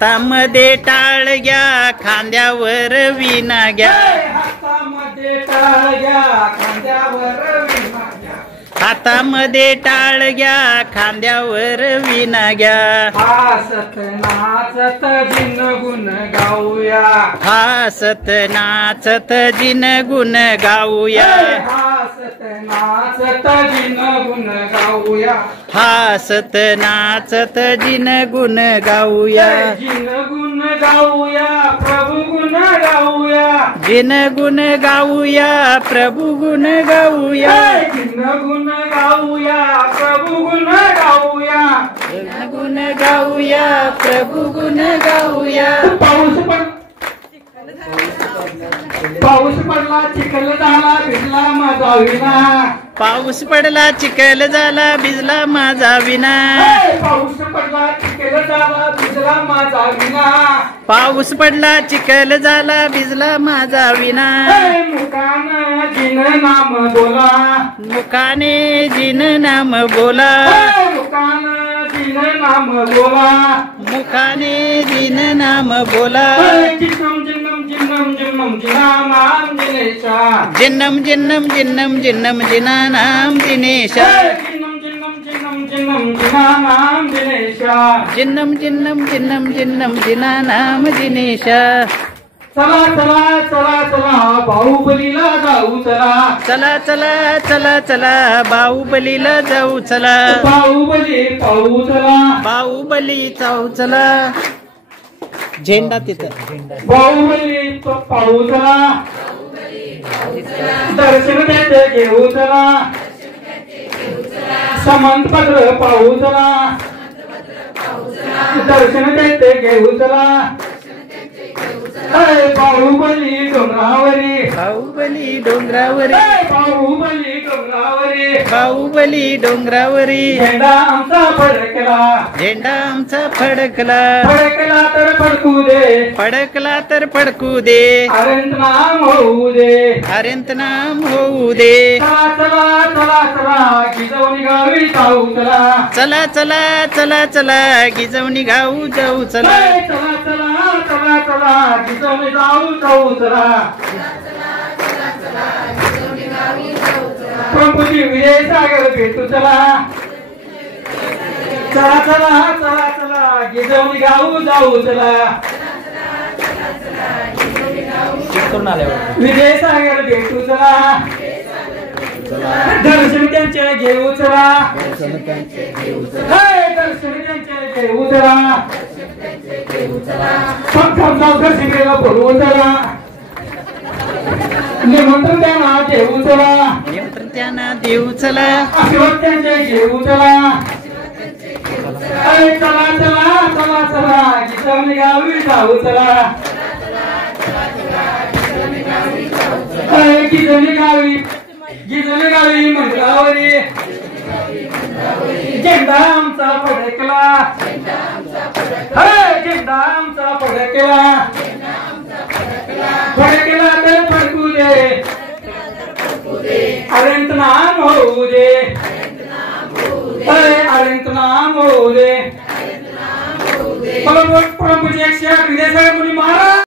हातामध्ये टाळ घ्या खांद्यावर विणा घ्या हातामध्ये टाळ घ्या खांद्यावर विणा घ्या हातामध्ये टाळ घ्या खांद्यावर विणा घ्या हासत नाचत जिनगुण गाऊया हासत नाचत जिनगुण गाऊया हासत नाचत जिनगुण गाऊया हासत नाचत जिनगुण गाऊया जिनगुण गाऊया प्रभू गुण गाऊया जिनगुण गाऊया प्रभू गुण गाऊया जिनगुण गाऊया प्रभू गुण गाऊया गुण गाऊया प्रभू गुण गाऊया पाऊस पडला चिखल झाला भिजला माझा विना पाऊस पडला चिखल झाला भिजला माझा विना पाऊस पडला चिखल झाला भिजला माझा विना पाऊस पडला चिखल झाला भिजला माझा विना मुखाने जिन नाम बोला मुखाने जिन नाम बोला मुखाने जिन नाम बोला मुखाने जिन नाम बोला जिन्नम जिन्नम जिन्नम जिन्नम जिना नाम दिनेशा जिन्नम जिन्नम जिन्नम जिन्नम जिना नाम दिनेशा जिन्नम जिन्नम जिन्नम जिन्नम जिना नाम दिनेशा जिन्नम जिन्नम जिन्नम जिन्नम जिना नाम दिनेशा चला चला चला चला बाहुबलीला जाऊ चला चला चला चला चला बाहुबलीला जाऊ चला बाहुबली पाहू चला बाहुबली जाऊ चला झेंडा तिथं बाहुबली पाहू चला दर्शन देते घेऊ चला समंतपत्र पाहू चला दर्शन देते घेऊ चला बाहुबली डोंगरावरी बाहुबली डोंगरावरी बाहुबली डोंगरावरी बाहुबली डोंगरावरी झेंडा आमचा फडकला झेंडा आमचा फडकला फडकला तर फडकू दे फडकला तर फडकू दे अरंत नाम होऊ दे अरंत नाम होऊ दे चला चला चला चला गिजवणी गावी जाऊ चला चला चला चला चला गिजवणी गाऊ जाऊ चला चला चला चला चला गिजवणी जाऊ जाऊ चला प्रभूजी विजय सागर भेटू चला चला चला चला चला गिजवणी गाऊ जाऊ चला विजय सागर भेटू चला दर्शन त्यांचे घेऊ चला दर्शन त्यांचे घेऊ चला शिबिराला बोलवू चला निमंत्रण त्यांना देऊ चला निमंत्रण त्यांना देऊ चला आशीर्वाद त्यांचे घेऊ चला चला चला चला चला गिजवणी गावी जाऊ चला गिजवणी गावी मंदिरावरी झेंडा आमचा फडकला झेंडा आमचा फडकला फडकला तर फडकू दे अरंत नाम होऊ दे अरंत नाम होऊ दे प्रभूजी 108 विजय सागर मुनी महाराज